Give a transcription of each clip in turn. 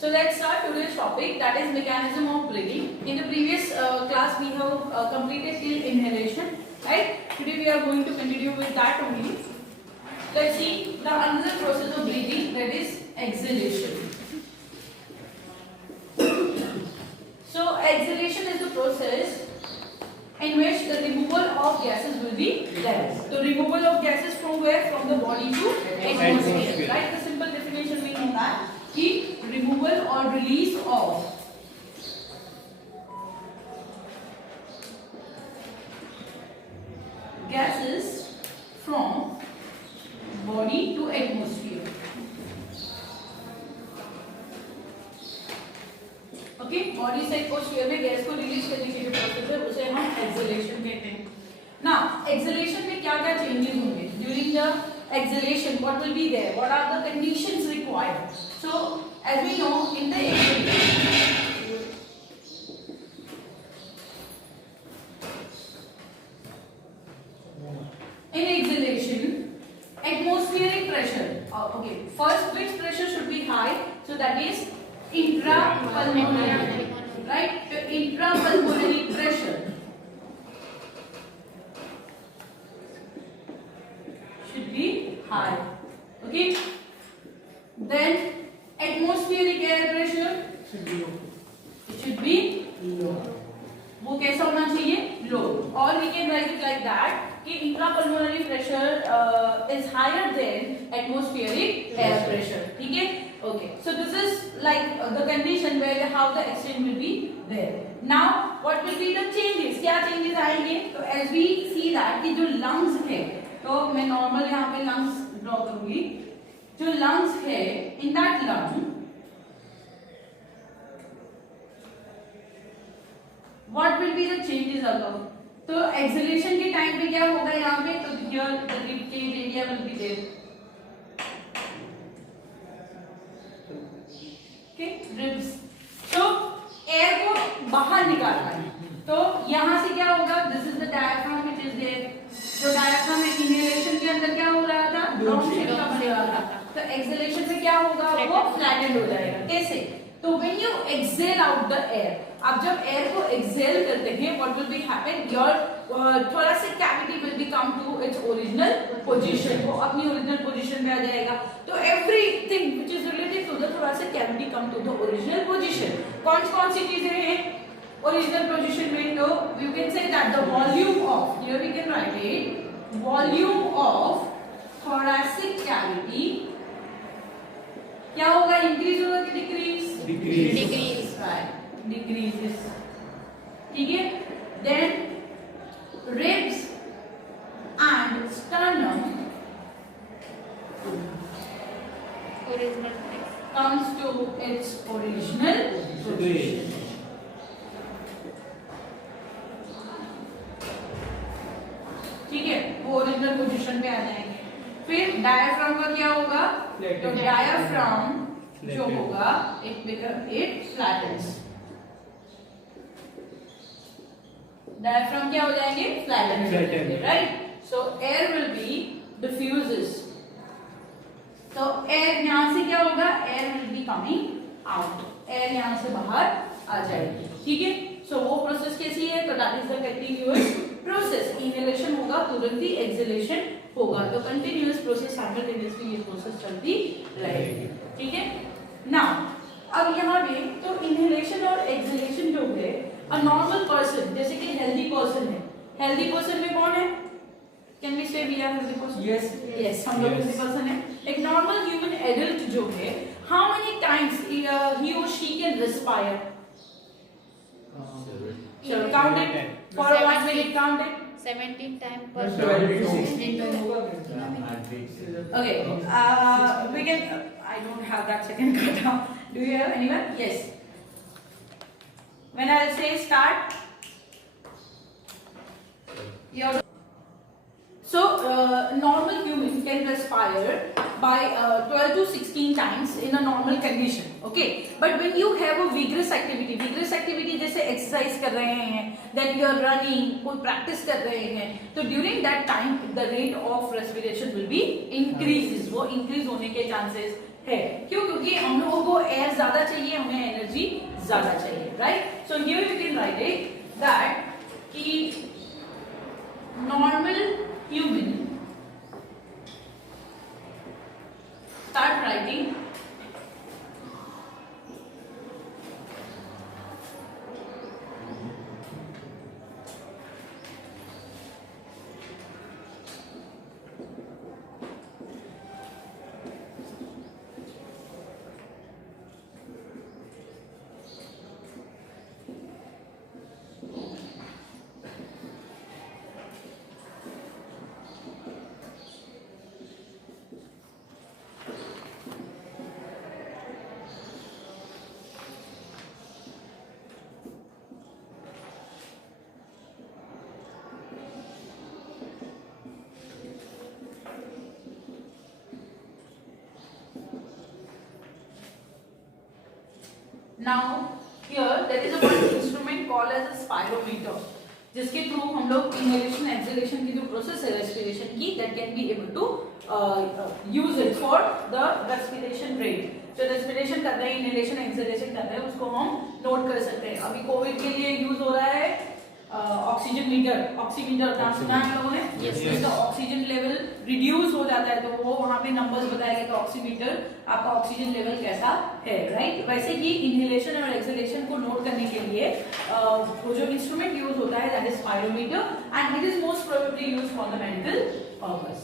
So let's start today's topic, that is mechanism of breathing. In the previous class we have completed till inhalation, right? Today we are going to continue with that only. Let's see the another process of breathing, that is exhalation. So exhalation is the process in which the removal of gases will be there. The removal of gases from where? From the body to atmosphere. Right? The simple definition we know that the removal or release of gases from body to atmosphere. Okay, body से एटमॉस्फेयर में गैस को रिलीज करने की जो प्रोसेस है उसे हम एक्सहेलेशन कहते हैं. नाउ एक्सहेलेशन में क्या क्या चेंजेस होंगे during the exhalation? What will be there? What are the conditions required? So as we know in the exhalation atmospheric pressure, okay, first which pressure should be high? So that is intrapulmonary, right? The intrapulmonary pressure should be high, okay. Then atmospheric air pressure it should be low. वो कैसा होना चाहिए? Low. Or we can write it like that कि intrapulmonary pressure is higher than atmospheric air pressure. ठीक है? Okay, so this is like the condition where how the exchange will be there. Now what will be the changes? क्या changes आएंगे? तो as we see that कि जो lungs है, तो मैं normal यहाँ पे lungs draw करूँगी. जो lungs है, in that lung, what will be the changes occur? तो exhalation के टाइम पे क्या होगा यहाँ पे? तो here the rib cage area will be there. Ribs. तो एयर को बाहर निकालना है. तो यहां से क्या होगा? This is the diaphragm which is there. जो डायफ्राम में इनहेलेशन के अंदर क्या हो रहा था? डोम शेप का बन रहा था. तो एक्सहेलेशन में क्या होगा? वो फ्लैटेंड हो जाएगा. कैसे? तो when you exhale out the air, आप जब एयर को एक्सहेल करते हैं, what will be happen? Your thoracic cavity will become to its original position. वो अपनी ओरिजिनल पोजीशन में आ जाएगा. तो everything which is related to the thoracic cavity come to the original position. कौन सी चीजें हैं ओरिजिनल पोजीशन में? तो you can say that the volume of, here we can write it, volume of thoracic cavity क्या होगा? इंक्रीज होगा कि decrease? Decrease, right, decreases. ठीक है. Then ribs and sternum comes to its original position. ठीक है, वो ओरिजिनल पोजीशन पे आ जाएंगे. फिर डायफ्राम का क्या होगा? तो डायफ्राम जो होगा it flattens. डायफ्राम क्या हो जाएंगे? Flatten, right. So air will be diffuses. तो एयर यहां से क्या होगा? Air will be coming out. Air यहां से बाहर आ जाएगी. ठीक है. सो वो प्रोसेस कैसी है? तो that is the continuous process. Inhalation होगा, तुरंत ही एक्सहेलेशन होगा. तो कंटीन्यूअस प्रोसेस, साइमल्टेनियसली ये प्रोसेस चलती रहेगी. ठीक है. नाउ अब यहाँ पे तो इनहेलेशन और एक्सहेलेशन जो है, a normal person, जैसे कि healthy person है. healthy person में कौन है? Can we say we are healthy person? Yes. Yes, हम लोग healthy person है. एक normal human adult जो है, how many times he or she can respire? Shall count it for 1 minute? Count it. 17 times per Okay. We can. I don't have that second cut. Do you have anyone? Yes. When I'll say start, normal human can respire by 12 to 16 times in a normal condition. Okay, but when you have a vigorous activity जैसे exercise कर रहे हैं, then you are running, कोई practice कर रहे हैं, तो during that time the rate of respiration will be increases. वो increase होने के chances है. क्यों? क्योंकि हम लोगों को एयर ज्यादा चाहिए, हमें एनर्जी ज्यादा चाहिए, right? So here you can write it that कि normal human start writing Now here there is a one instrument called as a spirometer, जिसके थ्रू हम लोग inhalation exhalation की जो प्रोसेस है respiration की, that can be able to use it for the respiration rate. जो respiration कर रहे हैं, inhalation exhalation कर रहे हैं, उसको हम नोट कर सकते हैं. अभी कोविड के लिए यूज हो रहा है ऑक्सीजन मीटर, ऑक्सीमीटर नाम सुना है हम लोगों ने? इसका ऑक्सीजन लेवल रिड्यूस हो जाता है तो वो वहां पे नंबर्स बताएगा कि ऑक्सीमीटर आपका ऑक्सीजन लेवल कैसा है, राइट? वैसे ही इनहेलेशन और एक्सहेलेशन को नोट करने के लिए वो जो इंस्ट्रूमेंट यूज होता है that is spirometer and it is most probably used for the medical purpose.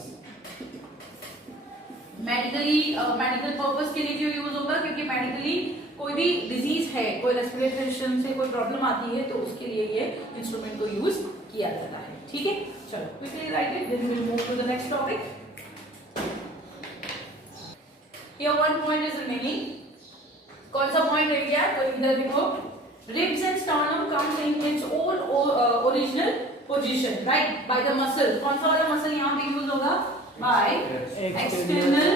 Medical purpose के लिए क्यों यूज होगा? क्योंकि मेडिकली कोई भी डिजीज है, कोई रेस्पिरेशन से कोई प्रॉब्लम आती है तो उसके लिए ये इंस्ट्रूमेंट को यूज किया जाता है. ठीक है, चलो quickly write it, then we will move to the next topic. Here one point is remaining. कौन सा पॉइंट रह गया? तो इधर देखो, ribs and sternum comes in its own original position, right, by the muscle. कौन सा वाला मसल यहां पे यूज होगा? बाय external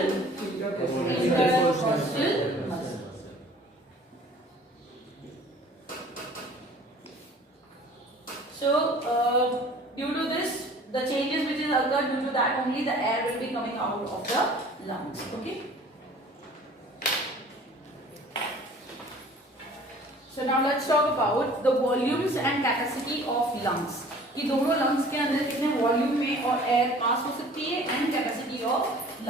intercostal muscle. So due to this, the changes which is occurred, due to that only the air will be coming out of the lungs. Okay. So now let's talk about the volumes and capacity of lungs. कि दोनों lungs के अंदर कितने वॉल्यूम में और air pass हो सकती है and capacity of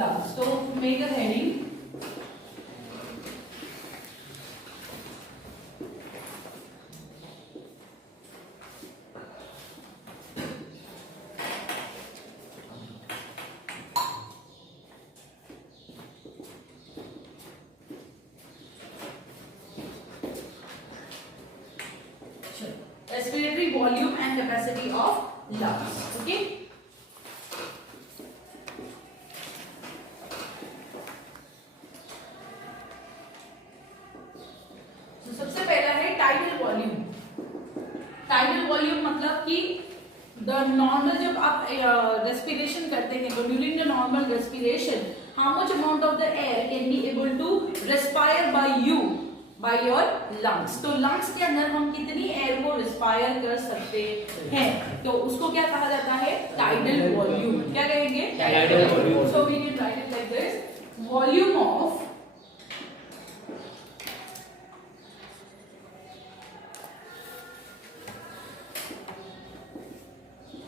lungs. So make a heading. Respiratory volume and capacity of lungs. Okay. So सबसे पहला है tidal volume. Tidal volume मतलब कि the normal जब आप respiration करते हैं तो during the normal respiration how much amount of the air can be able to respire by you by your lungs. तो lungs के अंदर हम कितनी एयर को रिस्पायर कर सकते हैं तो उसको क्या कहा जाता है? Tidal volume. क्या कहेंगे? Tidal volume. So we can write it like this, volume of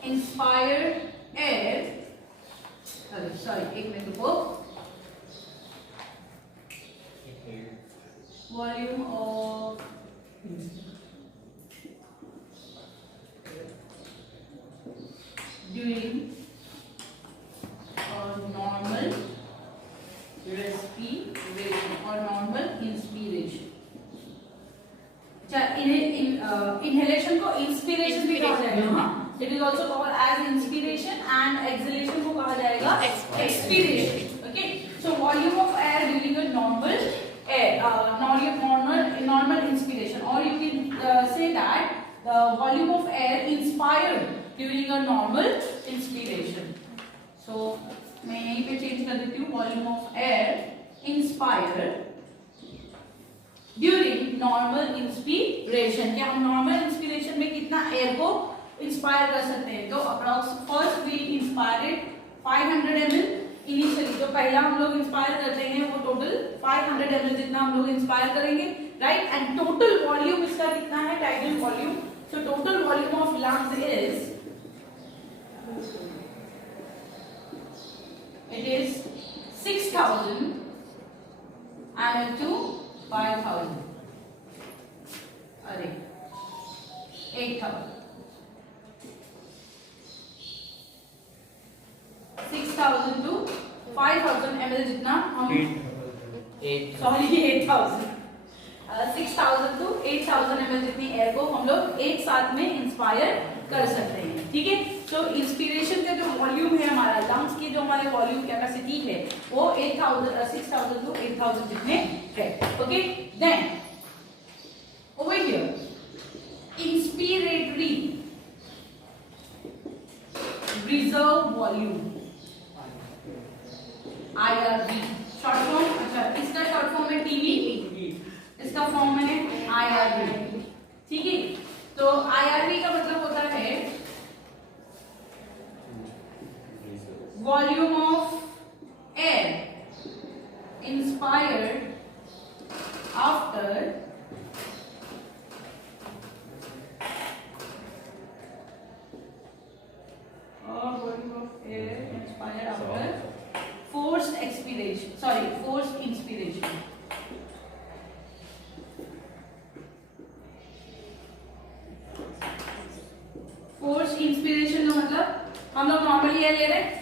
inspired air, sorry एक मिनट रुको, volume of during normal respiration or normal inspiration. Inhalation को इंस्पिरेशन भी कहा जाएगा. It is also called as inspiration and exhalation को कहा जाएगा expiration. Okay, so volume of air during a normal normal inspiration, or you can say that the volume of air inspired during a normal inspiration. So मैं यहीं पे चेंज कर देती हूँ, volume of air inspired during normal inspiration. क्या हम normal inspiration में कितना एयर को इंस्पायर कर सकते हैं? तो approx first we inspired 500 ml initially जो पहला हम लोग इंस्पायर करते हैं वो टोटल 500 ml जितना हम लोग इंस्पायर करेंगे, राइट। एंड टोटल वॉल्यूम इसका कितना है, title volume. So total volume of lungs is, it is 6000 ml to 5000, अरे 8000, 6000 to 5000 ml जितना हम 8000 6000 to 8000 ml जितनी एयर को हम लोग एक साथ में इंस्पायर कर सकते हैं, ठीक है। तो इंस्पिरेशन का जो वॉल्यूम है हमारा, लंग्स की जो हमारे वॉल्यूम कैपेसिटी है वो 6000 to 8000 जितने है, okay. Then over here inspiratory reserve volume, IRV short form. अच्छा, इसका शॉर्ट फॉर्म है टीवी, इसका फॉर्म है IRV, ठीक है। तो IRV का मतलब होता है volume of air inspired after volume of air inspired after forced expiration, sorry forced inspiration. Forced inspiration का मतलब हम लोग नॉर्मली एयर ले रहे हैं,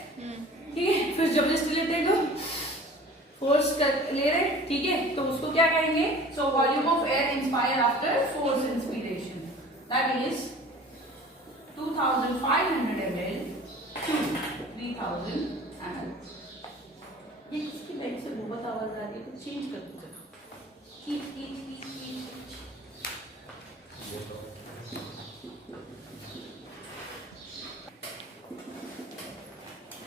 ठीक है, फिर जबरदस्ती लेते हैं तो फोर्स कर ले रहे, ठीक है, तो उसको क्या कहेंगे। सो volume of air inspire after force inspiration, that is 2500 ml to 3000 ml। ये किसकी बैग से बहुत आवाज आ रही है, तो चेंज कर दो।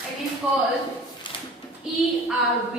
It is called ERV.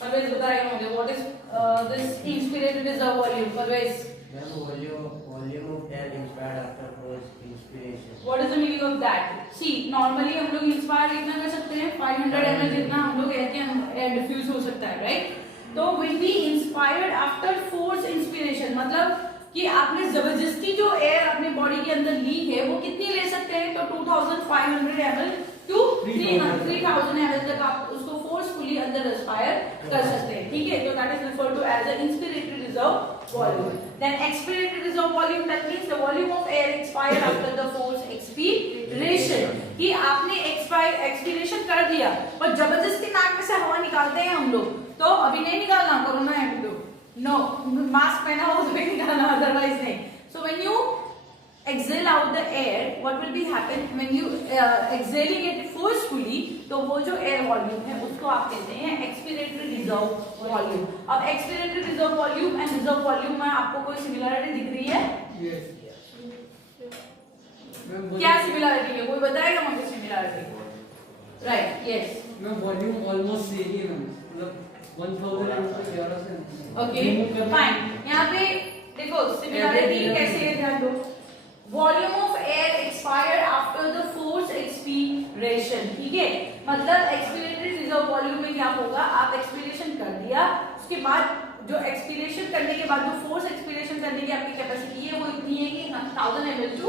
Parvez बताएगा मुझे what is this inspirated reserve volume, Parvez? Volume of air inspired after forced inspiration. What is the meaning of that? See, normally हम लोग इंस्पायर कितना कर सकते हैं, 500 ml जितना हम लोग एयर के एयर डिफ्यूज हो सकता है, राइट। तो when we inspired after forced inspiration मतलब कि आपने जबरदस्ती जो एयर अपने बॉडी के अंदर ली है वो कितनी ले सकते हैं, तो 2500 ml to 3000 ml तक आप उसको फोर्सफुली अंदर इंस्पायर कर सकते हैं, ठीक है। तो that is referred to as a inspiratory reserve volume. Then expiratory reserve volume, that means the volume of air expired after the force expiration, कि आपने एक्सपीरेशन कर दिया और जबरदस्ती नाक में से हवा निकालते हैं हम लोग, तो अभी नहीं निकालना, कोरोना है अभी तो नो, मास्क पहना हो तो नहीं निकालना, अदरवाइज नहीं। So when you exhale out the air, what will be happen when you exhaling it forcefully, तो वो जो air volume है उसको आप कहते हैं expiratory reserve volume। अब expiratory reserve volume and reserve volume में आपको कोई similarity दिख रही है? Yes. क्या similarity है, कोई बताएगा मुझे similarity? Right, yes. मैं volume almost same ही है, मतलब 1000 से 1100। Okay, fine। यहाँ पे देखो similarity कैसे है, ध्यान दो। Volume of air expired after the force expiration, ठीक है। मतलब एक्सपीरेटरी रिजर्व वॉल्यूम में क्या होगा, आप एक्सपीरेशन कर दिया, उसके बाद जो एक्सपीरेशन करने के बाद जो फोर्स एक्सपीरेशन करने की आपकी कैपेसिटी है वो इतनी है कि 1000 ml टू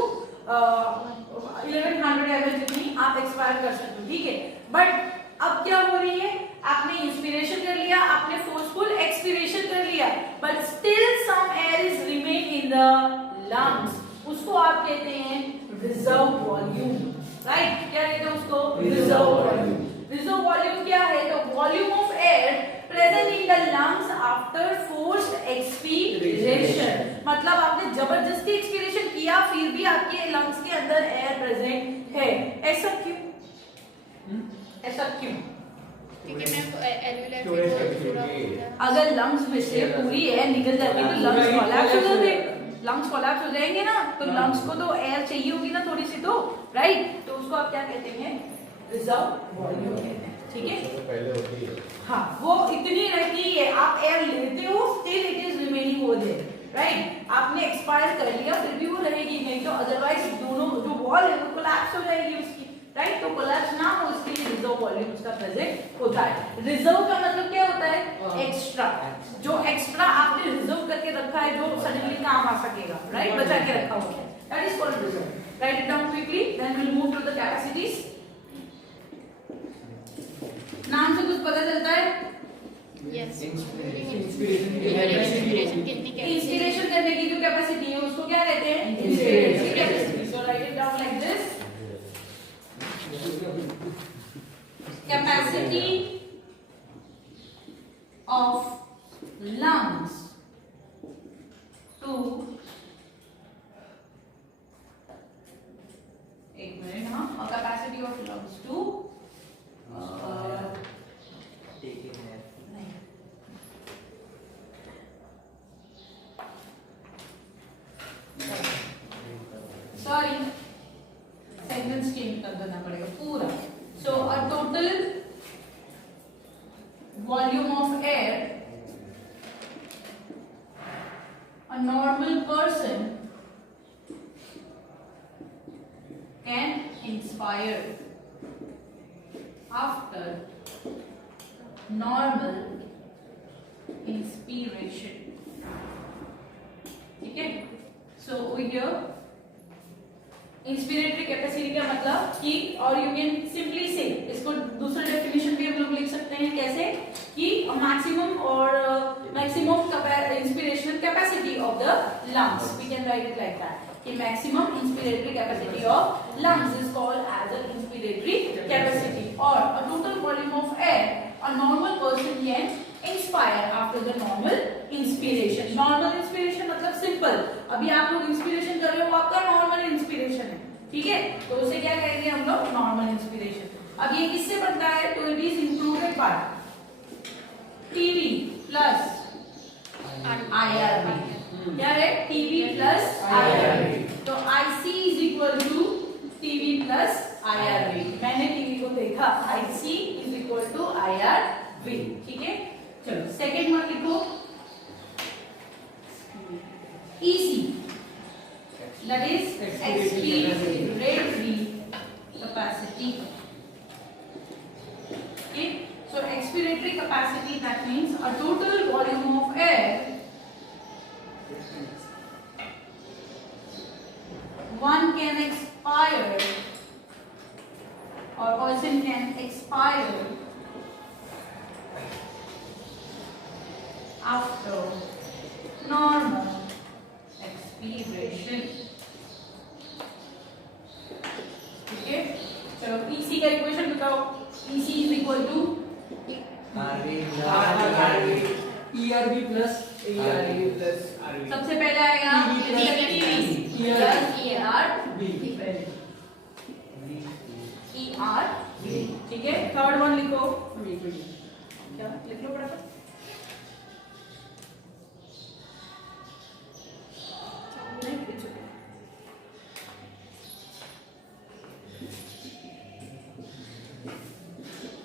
1100 ml जितनी आप एक्सपायर कर सकते हो, ठीक है। बट अब क्या हो रही है, आपने इंस्पिरेशन कर लिया, आपने फोर्सफुल एक्सपीरेशन कर लिया, but still some air is remain in the lungs, उसको आप कहते हैं रिजर्व वॉल्यूम, राइट। क्या कहते हैं उसको, रिजर्व वॉल्यूम। रिजर्व वॉल्यूम क्या है, तो volume of air present in the lungs after forced expiration, मतलब आपने जबरदस्ती एक्सपीरेशन किया फिर भी आपके लंग्स के अंदर एयर प्रेजेंट है, ऐसा क्यों, ऐसा क्यों? क्योंकि मैं एल्वियोलार अगर लंग्स में से पूरी एयर निकल जाती है तो लंग्स कोलैप्स हो जाते हैं, लंग्स कोलैप्स हो जाएंगे ना, तो लंग्स को तो एयर चाहिए होगी ना थोड़ी सी, तो राइट, तो उसको आप क्या कहते हैं, रिजर्व वॉल्यूम कहते हैं, ठीक है। पहले होती है, हाँ, वो इतनी रहती है, आप एयर लेते हो still it is remaining over there, right. आपने एक्सपायर कर लिया फिर भी वो रहेगी, नहीं तो अदरवाइज दोनों जो वॉल है वो कोलैप्स हो जाएगी उसकी, राइट। तो कोलैप्स ना हो इसके लिए रिजर्व वॉल्यूम उसका प्रेजेंट होता है। रिजर्व का मतलब क्या होता है, एक्स्ट्रा, जो एक्स्ट्रा आपने रिजर्व करके रखा है, जो सडनली काम आ सकेगा, राइट, बचा के रखा हुआ है, that is called reserve. Write it down quickly, then we will move to the capacities. नाम से कुछ पता चलता है, यस इंस्पिरेशन करने की जो कैपेसिटी है उसको क्या कहते हैं, inspiratory capacity. So right it down like this, capacity of lungs to, एक मिनट, हाँ, और capacity of lungs to sorry sentence change कर देना पड़ेगा पूरा। So a total volume of air a normal person can inspire after normal inspiration, ठीक है। So over here inspiratory capacity का मतलब कि, और यू कैन सिंपली से इसको दूसरे डेफिनेशन भी हम लोग लिख सकते हैं, कैसे कि मैक्सिमम और maximum inspirational capacity of the lungs, we can write it like that, कि maximum inspiratory capacity of lungs is called as a inspiratory capacity, और a total volume of air a normal person can inspire after the normal inspiration. Normal inspiration मतलब simple, अभी आप लोग इंस्पिरेशन कर रहे हो, आपका नॉर्मल इंस्पिरेशन है, ठीक है, तो उसे क्या कहेंगे हम लोग, नॉर्मल इंस्पिरेशन। अब ये किससे बनता है, तो it is included by TV plus IRB. क्या है, टीवी प्लस आईआरबी, तो IC is equal to TV plus IRB. मैंने टीवी को देखा, IC is equal to IRB, ठीक है। चलो सेकेंड वन लिखो, EC, that is expiratory capacity, okay, so expiratory capacity, that means a total volume of air one can expire or person can expire after normal expiration, ठीक है। चलो EC का equation बताओ, EC is equal to ERB plus RV plus RV। सबसे पहले आएगा ERB, ठीक है। थर्ड वन लिखो, क्या लिख लो फटाफट,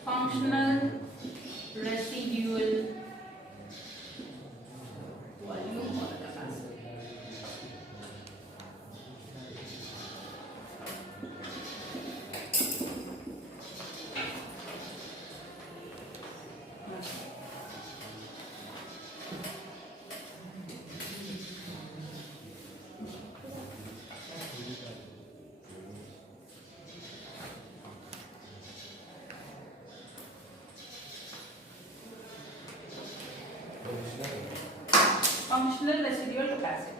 functional residual volume or capacity। functional residual capacity.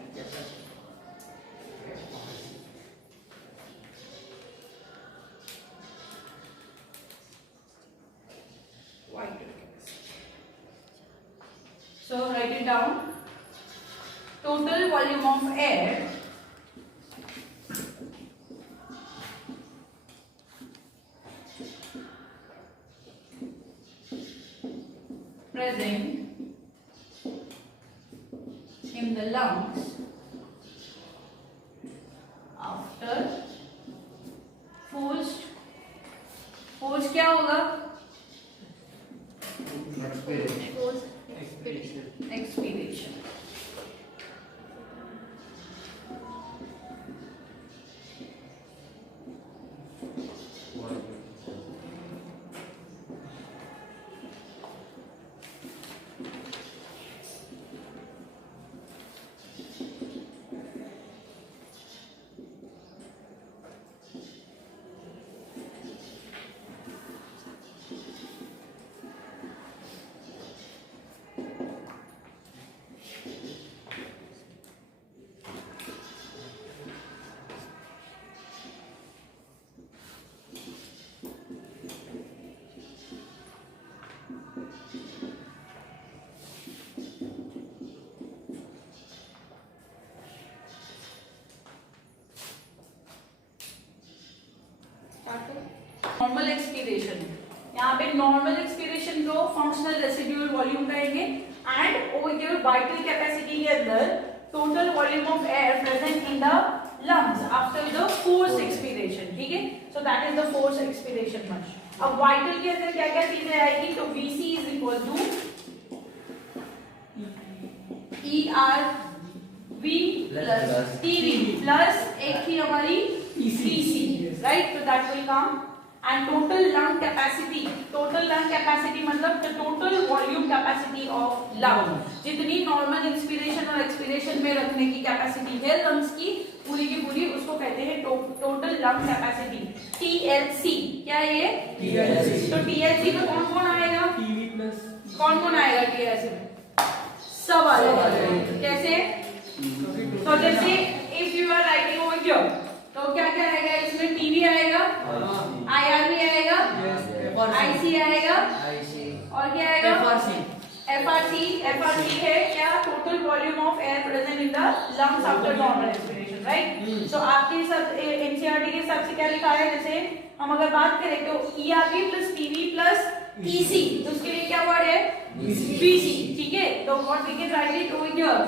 Vital capacity. So write it down. Total volume of air present in the lungs after forced क्या होगा? Force expiration. Expiration. Normal expiration, यहाँ पे normal expiration को functional residual volume कहेंगे and over here vital capacity के अंदर total volume of air present in the lungs after the force expiration. ठीक है, so that is the force expiration much. अब vital के अंदर क्या क्या चीजें आएगी? तो VC is equal to ERV plus TV plus एक थी हमारी EC, राइट? तो that will come. And total lung capacity मतलब the total volume capacity of lung, जितनी normal inspiration और expiration में रखने की capacity है lungs की पूरी की पूरी, उसको कहते हैं total lung capacity, TLC. क्या है ये? TLC. तो TLC में कौन कौन आएगा? TV प्लस कौन कौन आएगा TLC में? सब आ जाएगा. कैसे? तो जैसे if you are writing over here, तो क्या क्या आएगा इसमें? TV आएगा, IRV आएगा, IC आएगा, और क्या आएगा? FRC है क्या? Total volume of air present in the lungs after normal expiration, right? So आपके हिसाब एनसीईआरटी के हिसाब से क्या लिखा है? जैसे हम अगर बात करें तो ERV plus TV plus EC, तो उसके लिए क्या वर्ड है? VC. ठीक है, तो what we can write it over here,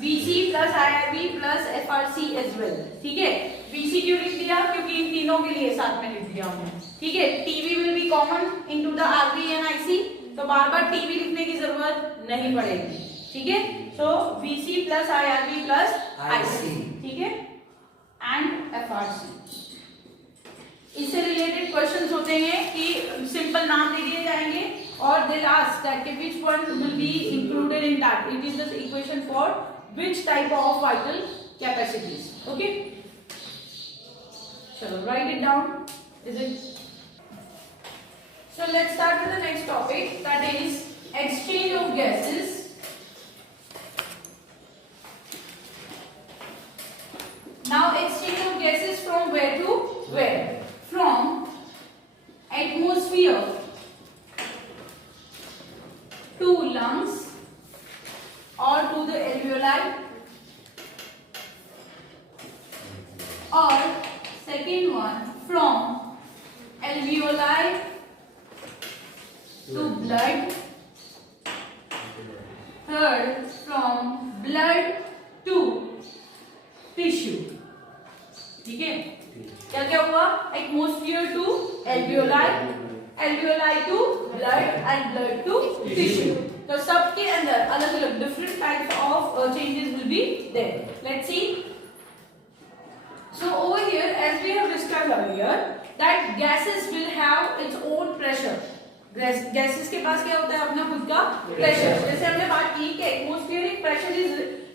VC plus IRV plus FRC as well. ठीक है, VC क्यों लिख दिया? क्योंकि इन तीनों के लिए साथ में लिख दिया हमने. ठीक है, TV will be common into the RV and IC, तो बार बार TV लिखने की जरूरत नहीं पड़ेगी. ठीक है, सो VC plus IRV plus IC. ठीक है, एंड FRC. इससे रिलेटेड क्वेश्चंस होते हैं कि सिंपल नाम दे दिए जाएंगे और they ask that which one will be included in that. It is the equation for which type of vital capacities. Okay, chalo write it down. Is it? So let's start with the next topic, that is exchange of gases. Now exchange of gases from where to where? From atmosphere to lungs or to the alveoli, or second one from alveoli to blood, third from blood to tissue. ठीक है, क्या क्या हुआ? Atmosphere to alveoli, alveoli to blood and blood to tissue. तो सबके अंदर अलग अलग different types of changes will be there. Let's see. So over here as we have discussed earlier that gases will have its own pressure. Gases के पास क्या होता है? अपना खुद का प्रेशर. जैसे हमने बात की कि atmospheric pressure is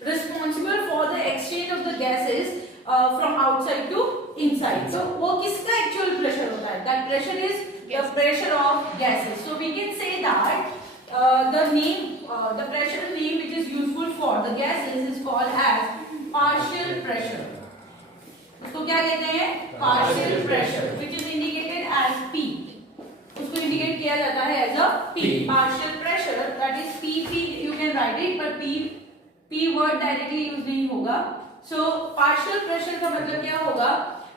responsible for the exchange of the gases from outside to inside. तो वो किसका एक्चुअल प्रेशर होता है? That pressure is the pressure of gases. So we can say that the name the pressure name which is useful for the gases is called as partial pressure. उसको क्या कहते हैं? Partial pressure, which is indicated as P. उसको indicate किया जाता है as a P. Partial pressure, that is PP. You can write it, but P word directly use नहीं होगा. So partial pressure का मतलब क्या होगा?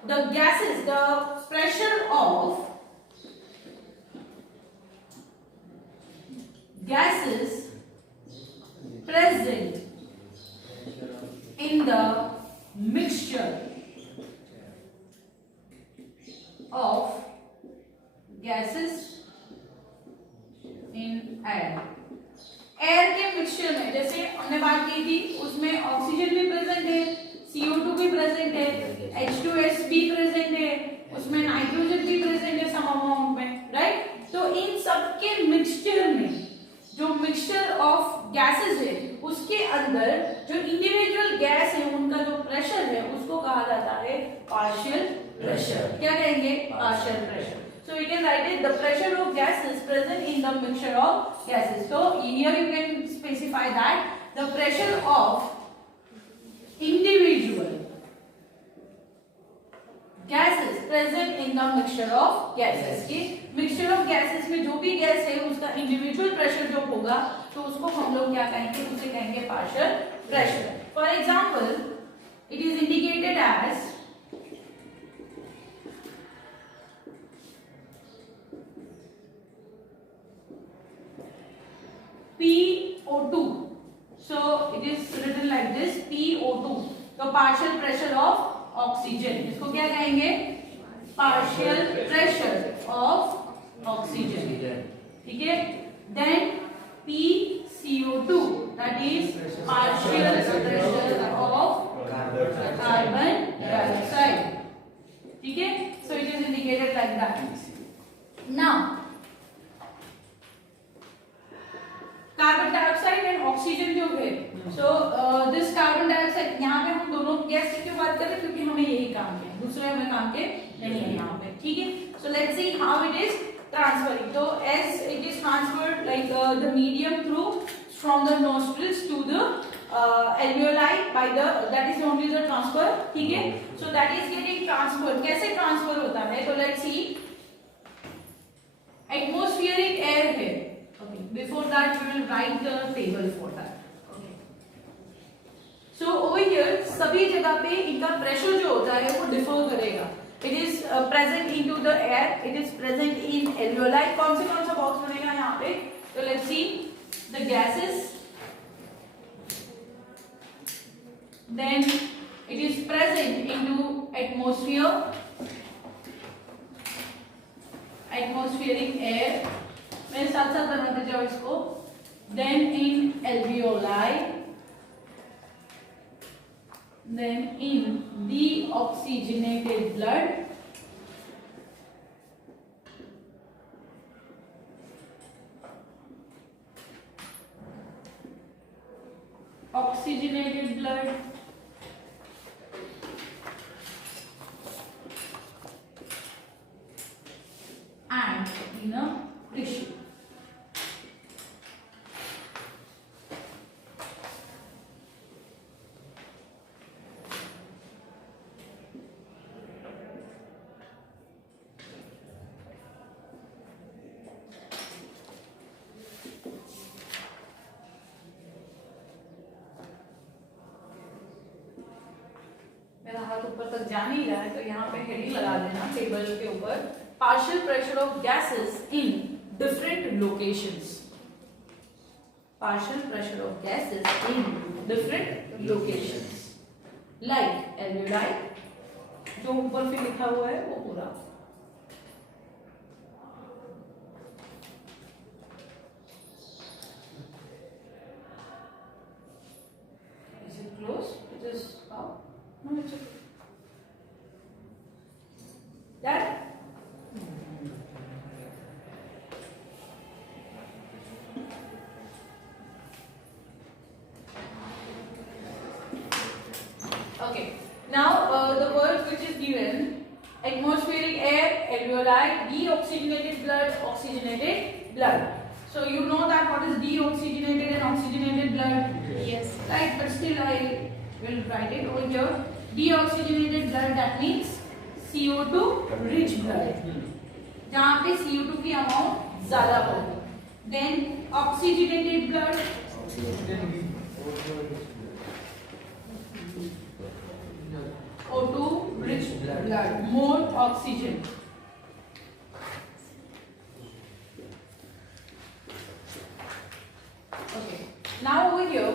The gases, the pressure of gases present in the mixture of gases in air. Air के मिक्सचर में जैसे हमने बात की थी, उसमें ऑक्सीजन भी प्रेजेंट है, CO2 भी प्रेजेंट है, H2S भी प्रेजेंट है, उसमें नाइट्रोजन भी प्रेजेंट है सम अमाउंट में, राइट? तो इन सब के मिक्सचर में जो मिक्सचर ऑफ गैसेस है उसके अंदर जो इंडिविजुअल गैस है उनका जो प्रेशर है उसको कहा जाता है पार्शियल प्रेशर. क्या कहेंगे? Partial pressure. So we can write it, the pressure of gases present in the mixture of gases. So here you can specify that the pressure of individual gases present in the mixture of gases. कि mixture of gases में जो भी गैस है उसका individual pressure जो होगा तो उसको हम लोग क्या कहेंगे? उसे कहेंगे partial pressure. For example, it is indicated as PO2. So it is written like this, PO2. तो partial pressure of oxygen. इसको क्या कहेंगे? Partial pressure of oxygen. ठीक है? Then PCO2. That is partial pressure of carbon dioxide. ठीक है? So it is indicated like that. Now carbon dioxide and oxygen जो है, सो दिस कार्बन डाइऑक्साइड, यहाँ पे हम दोनों गैस की बात कर रहे हैं क्योंकि हमें यही काम है, दूसरे हमें काम के नहीं है यहाँ पे. ठीक है? So let's see how it is transferring. तो as it is transferred like the medium through from the nostrils to the alveoli by the, that is only the transfer. ठीक है? So that is getting transfer. कैसे ट्रांसफर होता है? तो let's see, atmospheric air है. Okay, before that we will write the table for that. Okay. So over here सभी जगह पे इनका प्रेशर जो होता है वो डिफर करेगा. It is present into the air. It is present in alveoli. कौन सा बॉक्स बनेगा यहाँ पे? तो let's see the gases. Then it is present into atmosphere, atmospheric air. मेरे साथ साथ बनाते जाओ इसको. Then in alveoli, then in deoxygenated blood, oxygenated blood, and in a tissue. मेरा हाथ ऊपर तक जा नहीं रहा है तो यहाँ पे हेडिंग लगा देना टेबल के ऊपर, partial pressure of gases in different locations. Partial pressure of gases in different locations. Like alveoli, जो ऊपर पे लिखा हुआ है वो पूरा. Is it close? It is up. No, it's okay. That? Okay. Now the words which is given: atmospheric air, alveoli, deoxygenated blood, oxygenated blood. So you know that what is deoxygenated and oxygenated blood, Yes. right? But still I will write it over here. Deoxygenated blood, that means CO2 rich blood, जहाँ पे CO2 की अमाउंट ज्यादा होगी. Then oxygenated blood, O2 rich blood, more oxygen. Okay. Now over here,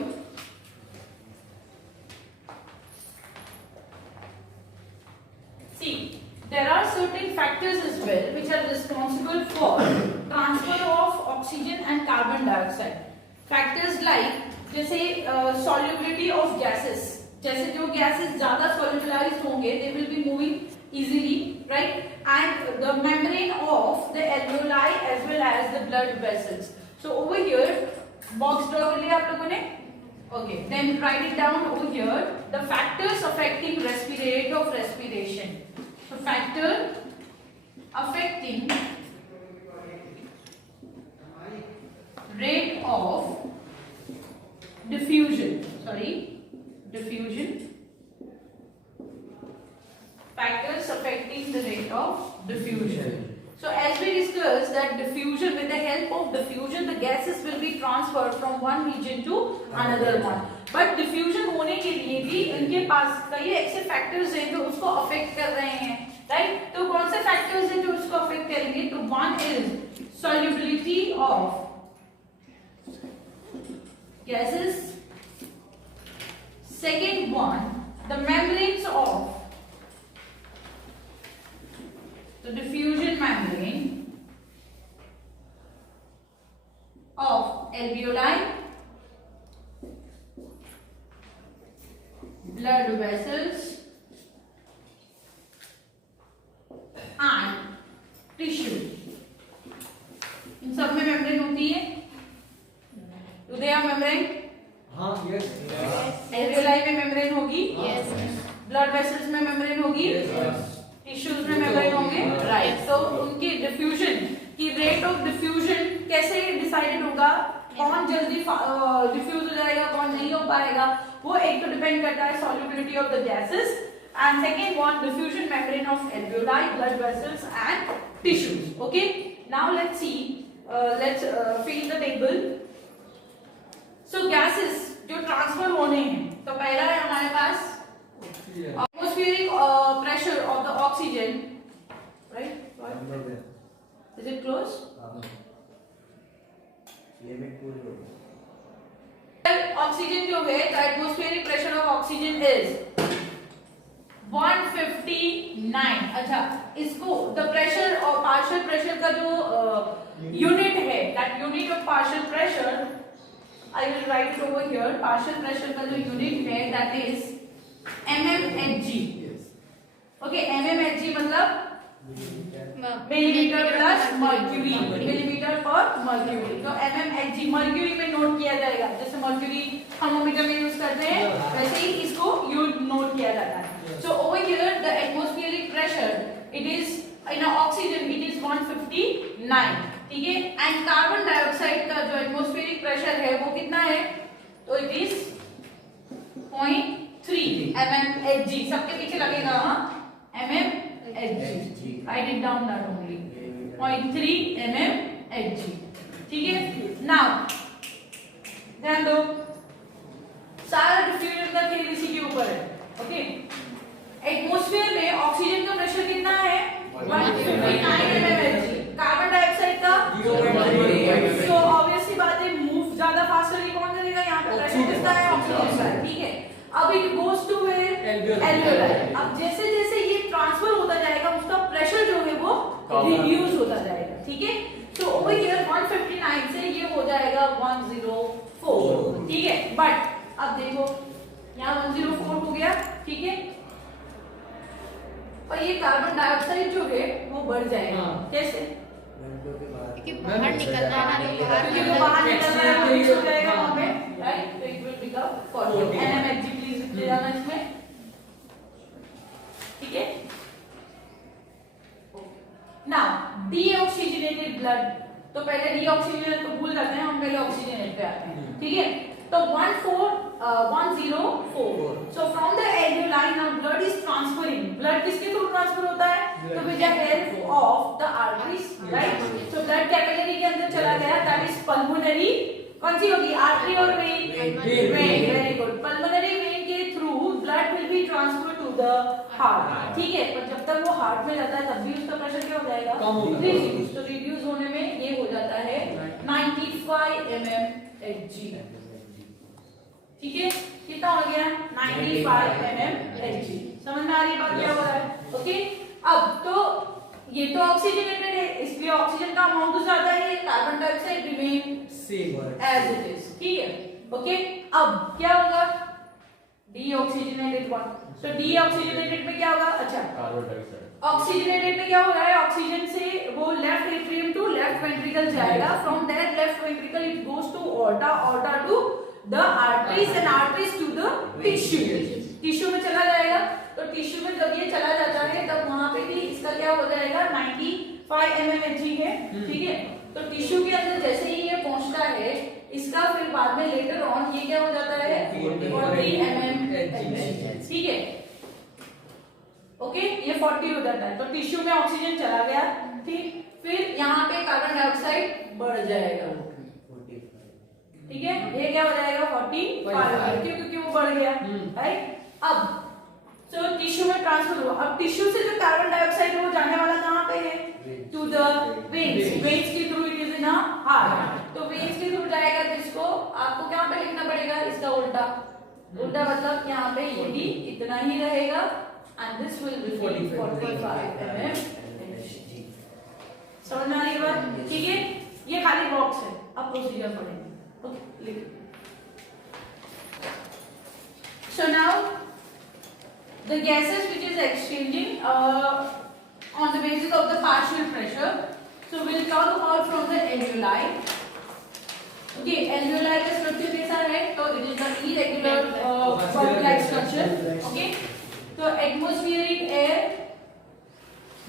see, there are certain factors as well which are responsible for transfer of oxygen and carbon dioxide. Factors like जैसे solubility of gases, जैसे जो gases ज़्यादा solubilized होंगे, they will be moving easily, right? And the membrane of the alveoli as well as the blood vessels. So over here, box draw कर लिया आप लोगों ने? Okay, then write it down over here. The factors affecting rate of respiration. So factor affecting rate of diffusion. Diffusion. Factors affecting the rate of diffusion. So as we discussed that diffusion, with the help of diffusion, the gases will be transferred from one region to another one. But diffusion होने के लिए भी इनके पास कई ऐसे factors हैं जो उसको affect कर रहे हैं, right? तो कौन से factors हैं जो उसको affect करेंगे? तो one is solubility of gases. Second one, the membranes of the diffusion membrane of alveoli, blood vessels and tissue. इन सब में मेम्ब्रेन होती है. Do they have membrane? हाँ, yes. alveoli में मेम्ब्रेन होगी. Yes. blood vessels में मेम्ब्रेन होगी. टिश्यूज में मेम्ब्रेन होंगे, राइट? तो उनकी डिफ्यूजन की रेट ऑफ डिफ्यूजन कैसे डिसाइडेड होगा? कौन जल्दी डिफ्यूज हो जाएगा, कौन नहीं हो पाएगा, वो एक तो डिपेंड करता है solubility of the gases, and second one diffusion membrane of alveoli, blood vessels and tissues. Okay, now let's see, let's fill the table. So gases जो ट्रांसफर होने हैं, तो पहला है हमारे पास atmospheric pressure of the oxygen, right? Is it close? ये भी पूरी हो गई. Oxygen जो है, the atmospheric pressure of oxygen is 159. अच्छा, इसको the pressure और partial pressure का जो unit है, that unit of partial pressure, I will write it over here. Partial pressure का जो unit है, that is mmHg. Okay, mmHg मतलब मिलीमीटर प्लस मर्क्यूरी, मिलीमीटर पर मर्क्यूरी. तो mmHg मर्क्यूरी में नोट किया जाएगा, जैसे मर्क्यूरी थर्मोमीटर में यूज करते हैं, वैसे ही इसको यूज नोट किया जाता है. सो over here the atmospheric pressure, it is in oxygen it is 159. ठीक है, एंड कार्बन डाइऑक्साइड का जो एटमॉस्फेरिक प्रेशर है वो कितना है? तो इट इज 0.3 mmHg. सबके पीछे लगेगा, हाँ, mmHg. Write it down that only. 0.3 mmHg. ठीक है. Now ध्यान दो, सारा डिफ्यूजन का खेल इसी के ऊपर है. ओके, एटमॉस्फेयर में ऑक्सीजन का प्रेशर कितना है? 159 mmHg. कार्बन डाइऑक्साइड का 0.3. सो ऑब्वियसली बात है, मूव ज्यादा फास्टली कौन करेगा? यहाँ पे प्रेशर कितना है? ऑक्सीजन का. ठीक है, अब इट गोज टू एल्वियोलाई. अब जैसे जैसे ये ट्रांसफर होता जाएगा, उसका प्रेशर जो है वो रिड्यूस होता जाएगा. ठीक है, तो ओवर हियर 159 से ये हो जाएगा 104. ठीक है, बट अब देखो यहाँ 104 हो गया. ठीक है, और ये कार्बन डाइऑक्साइड जो है वो बढ़ जाएगा. कैसे? क्योंकि बाहर निकलना है ना, क्योंकि वो बाहर निकल रहा है, मिक्स हो जाएगा वहाँ पे, राइट? तो it will become 40. mmHg please लिख देना इसमें. ठीक है. नाउ deoxygenated blood, तो पहले डीऑक्सीजनेट को भूल जाते हैं, हम पहले ऑक्सीजनेट पे आते हैं, ठीक है। तो 14104, so from the alveoli now blood is transferring, blood किसके थ्रू ट्रांसफर होता है, तो with the help of the arteries, right, so blood capillary के अंदर चला गया, that is pulmonary, कौन सी होगी, आर्टरी और vein, vein, very good, pulmonary vein के through blood will be transfer to the heart, ठीक है। पर जब तक वो हार्ट में जाता है तब भी उसका प्रेशर क्या हो जाएगा, रिड्यूस, तो रिड्यूस होने में ये हो जाता है 95 mmHg, ठीक है, कितना हो गया 95 mmHg, समझ में आ रही बात क्या हो रहा है, ओके। अब तो ये तो ऑक्सीजनेटेड है, इसलिए ऑक्सीजन का अमाउंट तो ज्यादा है, carbon dioxide remain same as it is, ठीक है, ओके। अब क्या होगा, डीऑक्सीजनेटेड वन, तो डीऑक्सीजनेटेड में क्या होगा, अच्छा कार्बन डाइऑक्साइड, ऑक्सीजनेटेड में क्या हो रहा है, ऑक्सीजन से वो left atrium to left ventricle जाएगा, from that left ventricle it goes to aorta, aorta to the arteries and arteries to the tissue, tissue में चला जाएगा, तो टिश्यू में जब ये चला जाता है तब वहां पे भी इसका क्या हो जाएगा 95 mmHg है, ठीक है। तो टिश्यू के अंदर जैसे ही ये पहुंचता है, इसका फिर बाद में लेटर ऑन ये क्या हो जाता है 40 mmHg, ठीक है, ओके, ये 40 हो जाता है, तो टिश्यू में ऑक्सीजन चला गया, ठीक, फिर यहाँ पे कार्बन डाइऑक्साइड बढ़ जाएगा, ठीक है, ये क्या हो जाएगा 45, क्योंकि वो बढ़ गया, राइट। अब तो टिश्यू में ट्रांसफर हुआ, अब टिश्यू से जो कार्बन डाइऑक्साइड है वो जाने वाला कहाँ पे है, टू द वेन्स, वेन्स के through it is in heart, तो वेन्स के थ्रू जाएगा, तो इसको आपको क्या पे लिखना पड़ेगा, इसका उल्टा, उल्टा मतलब यहाँ पे ये भी इतना ही रहेगा, एंड दिस विल बी 45 mmHg, समझ में आ रही बात, ठीक है, ये खाली बॉक्स है, अब प्रोसीजर पढ़ेंगे, ओके, लिख। So now the gases which is exchanging on the basis of the partial pressure, so we'll talk about from the alveoli, okay, alveoli का structure कैसा है, तो it is the irregular bud-like structure, okay, तो atmospheric air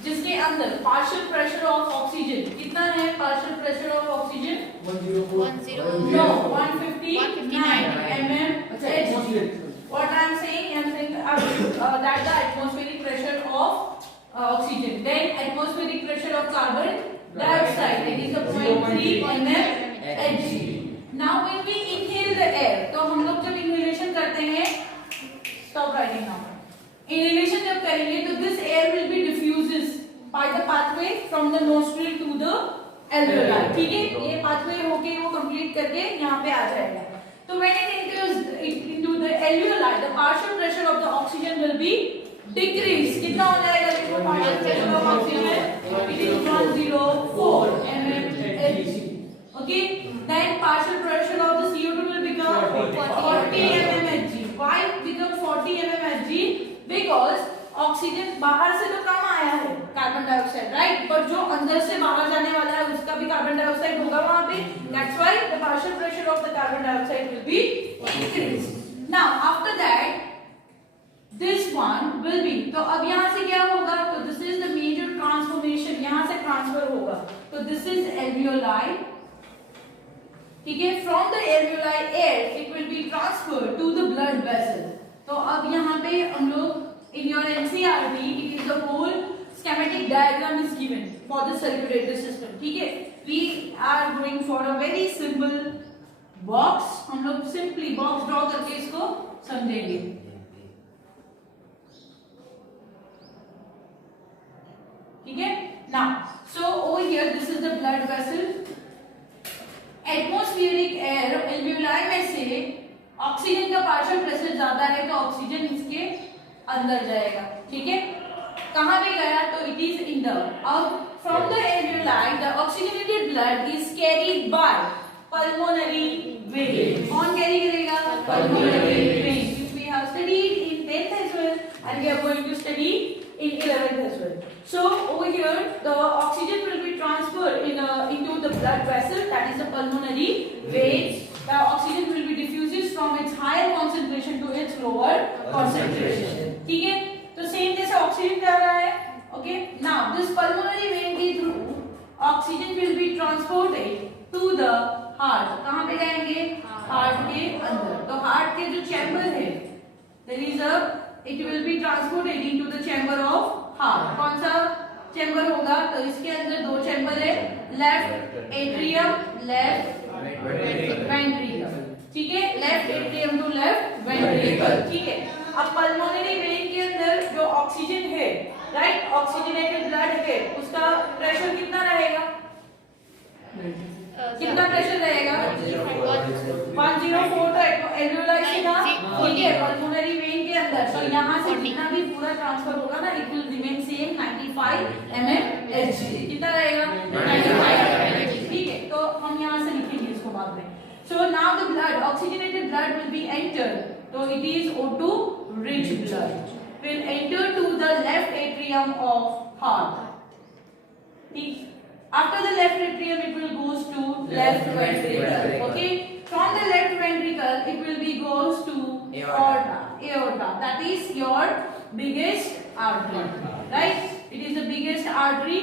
जिसके अंदर partial pressure of oxygen कितना है, partial pressure of oxygen 159 mmHg, what I am saying that the atmospheric pressure of oxygen, then atmospheric pressure of carbon dioxide, it is a 0.3 mmHg. Now when we inhale the air, तो हम लोग जब inhalation करते हैं, stop writing now, inhalation जब करेंगे तो this air will be diffuses by the pathway from the nostril to the alveoli, ठीक है, ये pathway होके वो complete करके यहाँ पे आ जाएगा, तो when it enters into the alveoli, the partial pressure of the oxygen will be decreased, कितना हो जाएगा, देखो partial pressure of oxygen it is 104 mmHg, okay, then partial pressure of the CO2 will become 40 mmHg, why become 40 mmHg, because oxygen बाहर से तो कम आया है carbon dioxide, right, पर जो अंदर से बाहर जाने वाला है उसका भी कार्बन डाइऑक्साइड होगा वहां पे, that's why the partial pressure of the carbon dioxide will be increased. Now after that this one will be, तो अब यहां से क्या होगा, तो this is the major transformation, यहां से ट्रांसफर होगा, तो दिस इज एल्वियोलाई, ठीक है, from the alveoli air it will be transferred to the blood vessel, तो अब यहां पे हम लोग in your NCERT it is the whole schematic diagram is given for the circulatory system, ठीक है, we are going for a very simple box, हम लोग simply box draw करके इसको समझेंगे, ठीक है। now so over here this is the blood vessel, atmospheric air alveoli में से ऑक्सीजन का पार्शियल प्रेशर ज्यादा है तो ऑक्सीजन इसके अंदर जाएगा, ठीक है, कहां पे गया, तो इट इज इन द, अब from the alveoli the oxygenated blood is carried by pulmonary vein, कौन कैरी करेगा, pulmonary vein, we have studied in 10th as well and we are going to study in 11th as well, so over here the oxygen will be transferred into the blood vessel, that is the pulmonary vein, the oxygen will be diffuses from its higher concentration to its lower concentration, ठीक है, तो सेम जैसे ऑक्सीजन जा रहा है, okay, now this pulmonary vein के through oxygen will be transferred heart. कहाँ पे जाएंगे? हार्ट के अंदर। तो हार्ट के जो चैम्बर है, there is a, it will be transported into the chamber of heart. कौन सा चैम्बर होगा? तो इसके अंदर दो चैम्बर है, लेफ्ट एट्रियम, लेफ्ट वेंट्रिकल। ठीक है, left atrium to left ventricle. ठीक है, अब पल्मोनरी वेन के अंदर जो ऑक्सीजन है, राइट, ऑक्सीजनेटेड ब्लड है, उसका प्रेशर कितना रहेगा? कितना प्रेशर रहेगा? 104। तो एल्वियोलाई से ना, ठीक है, पल्मोनरी वेन के अंदर, तो यहाँ से जितना भी पूरा ट्रांसफर होगा ना, it will remain same 95 mm Hg। कितना रहेगा? 95 mm। ठीक है, तो हम यहाँ से लिखेंगे इसको बाद में। So now the blood, oxygenated blood will be entered. So it is O2 rich blood will enter to the left atrium of heart. ठीक. After the left atrium, it will goes to left ventricle. Okay. From the left ventricle, it will be goes to aorta. Aorta. That is your biggest artery, right? It is the biggest artery.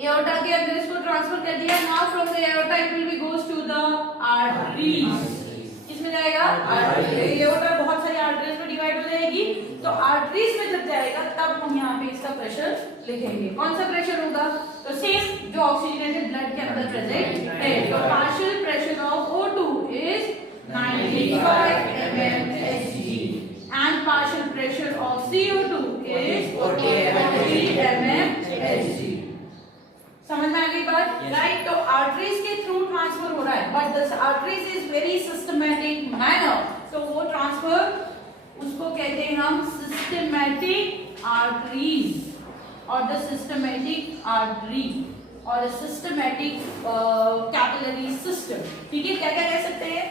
Aorta के अंदर इसको transfer कर दिया। Now from the aorta it will be goes to the arteries. किसमें जाएगा? Artery. Aorta बहुत सारी आर्टरीज में डिवाइड हो जाएगी, तो आर्टरीज में जब जाएगा तब हम यहाँ पे इसका प्रेशर लिखेंगे। कौन सा प्रेशर होगा? तो सेम जो ऑक्सीजनेटेड ब्लड के अंदर प्रेजेंट है। तो partial pressure of O2 is 95 mm Hg and partial pressure of CO2 is 40 mm Hg। समझ में आ गई बात? राइट। तो आर्टरीज के थ्रू ट्रांसफर हो रहा है, but this arteries is very systematic manner. तो वो ट्रांसफर उसको कहते हैं हम सिस्टमैटिक आर्टरीज और द सिस्टमैटिक आर्टरी और सिस्टमैटिक कैपिलरी सिस्टम। ठीक है, क्या क्या कह सकते हैं?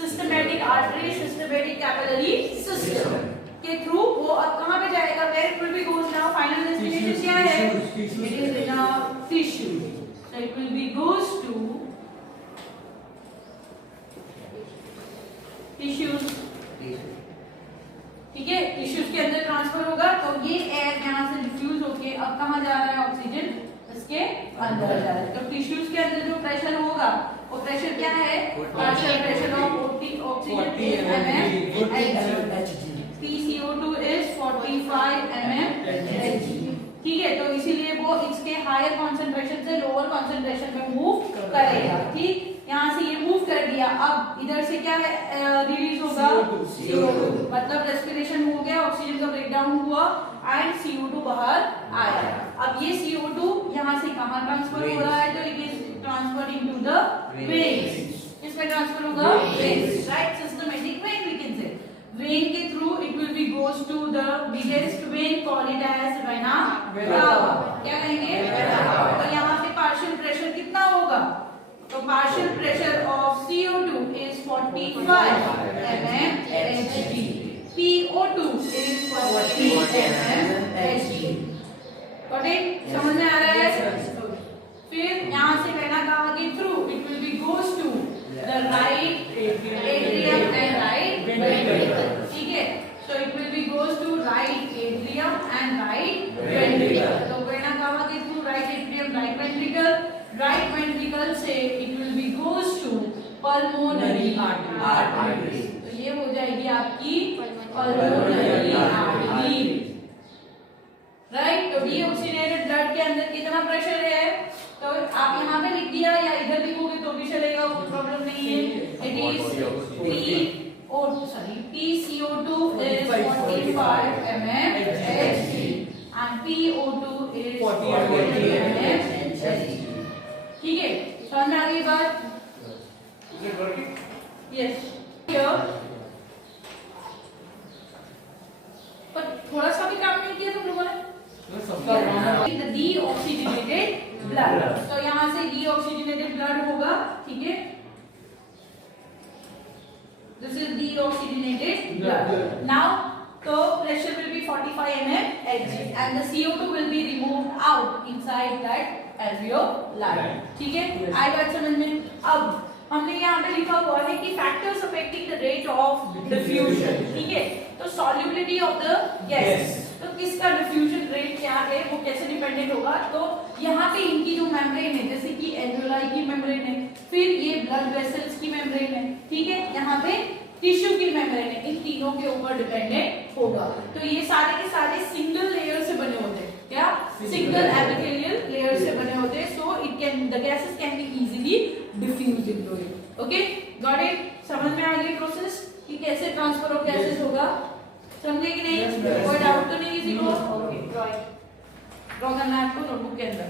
Systematic artery, systematic capillary system के थ्रू वो अब कहां पे जाएगा? Where it will be goes now, final destination क्या है? It is in a tissue. So it will be goes to tissues. ठीक है, टिश्यूज के अंदर ट्रांसफर होगा। तो ये एयर यहां से डिफ्यूज होके अब कहां जा रहा है? ऑक्सीजन इसके अंदर जा रहा है। तो टिश्यूज के अंदर जो प्रेशर होगा वो प्रेशर क्या है? Partial pressure of oxygen Hg। PCO2 is 45 mm Hg। ठीक है, तो इसीलिए वो इसके हायर कंसंट्रेशन से लोअर कंसंट्रेशन में मूव करेगा। ठीक, यहाँ से ये मूव कर दिया। अब इधर से क्या रिलीज होगा? CO2। मतलब रेस्पिरेशन हो गया, ऑक्सीजन का ब्रेकडाउन हुआ एंड CO2 बाहर आया। अब ये CO2 यहाँ से कहाँ ट्रांसफर हो रहा है? तो it is transfer into the veins. किसमें ट्रांसफर होगा? Veins, right. Systematic vein we can say. Vein के through it will be goes to the biggest vein, call it as vena cava। क्या कहेंगे? vena cava। तो यहाँ पे partial pressure कितना होगा? तो partial pressure of CO2 is 45 mm Hg। PO2 is 40 mm Hg। Got it? समझ में आ रहा है? फिर यहाँ से vena cava के through it will be goes to the right atrium and right ventricle। ठीक है, so it will be goes to right atrium and right ventricle। तो वेना कावा के through right atrium, right ventricle से it will be goes to pulmonary artery। तो ये हो जाएगी आपकी pulmonary artery, राइट। तो डीऑक्सीजनेटेड ब्लड के अंदर कितना प्रेशर है? तो आप यहाँ पे लिख दिया या इधर लिखोगे तो भी चलेगा, कोई प्रॉब्लम नहीं है। It is PCO2 is 45 mm Hg and PO2 is 40 mm Hg। ठीक है, समझ में आ गई बात? यस। पर थोड़ा सा भी काम नहीं किया तुम लोगों ने। डीऑक्सीजनेटेड ब्लड, तो यहाँ से डीऑक्सीजनेटेड ब्लड होगा। ठीक है, this is deoxygenated blood। now so pressure will be 45 mm Hg and the CO2 will be removed out inside that alveoli। ठीक है, आई बात समझ में? अब हमने यहाँ पे लिखा हुआ है कि factors affecting the rate of diffusion. ठीक है, तो सॉल्युबिलिटी ऑफ द गैस। तो किसका डिफ्यूजन रेट क्या है, वो कैसे डिपेंडेंट होगा, तो यहाँ पे इनकी जो मेम्ब्रेन है, जैसे कि एल्वेओलाई की मेम्ब्रेन है, फिर ये ब्लड वेसल्स की मेम्ब्रेन है, ठीक है, यहाँ पे टिश्यू की मेम्ब्रेन है, इन तीनों के ऊपर डिपेंडेंट होगा। तो ये सारे के सारे सिंगल लेयर से बने होते हैं, क्या सिंगल एपिथेलियल लेयर से बने होते हैं, so it can the gases can be easily diffuse into it. Okay, got it? समझ में आ गई प्रोसेस कि कैसे ट्रांसफर ऑफ गैसेस होगा? समझे कि नहीं? कोई डाउट तो नहीं किसी को? ओके, ड्रॉ करना है आपको नोटबुक के अंदर।